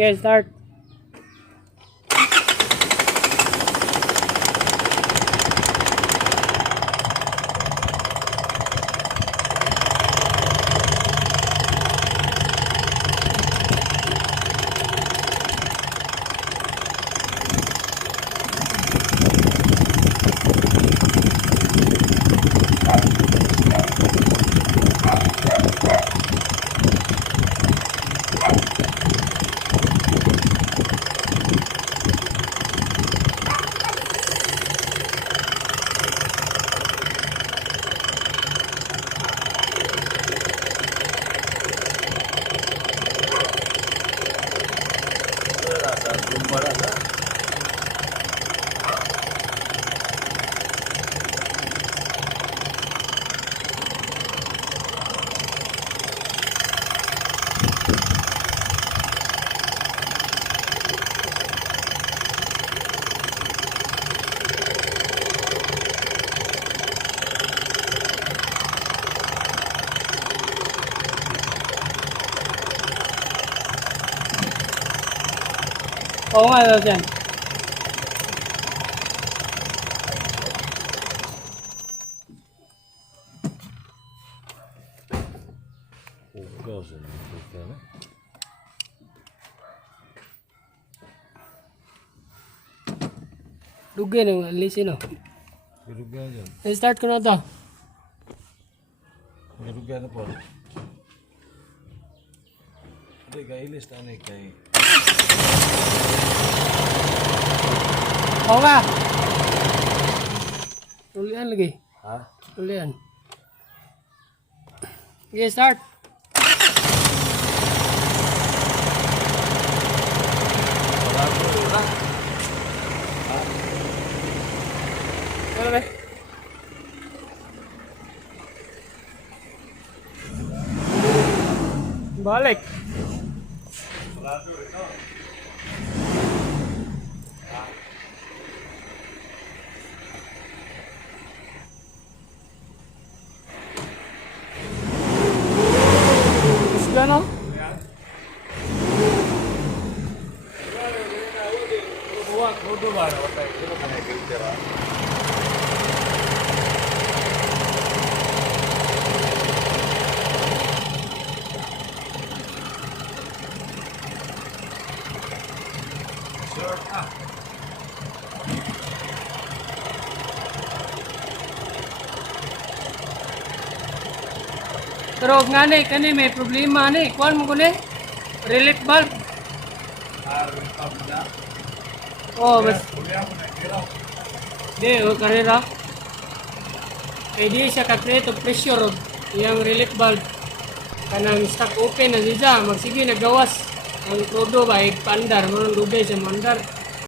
Okay, start. Oo nga daw dyan. Dugay na, alisin o. Dugay dyan. Start ko na to. Dugay na po. Hindi, kailis na ano kay... Oo nga. Tulian lagi. Ha? Tulian. Okay, start. Wala ko na. Ha? Ano ba? Balik. Wala ko ito. Gano? Pero nga ni, kani may problema ni. Kuhan mo ko ni? Relief valve. Oh, bas. Di, o karera. Kaya di siya ka-create of pressure. Yung relief valve. Kanang stock open na siya. Magsige, nagawas. Ang crudo ba, igpandar. Manang dugay siya mandar.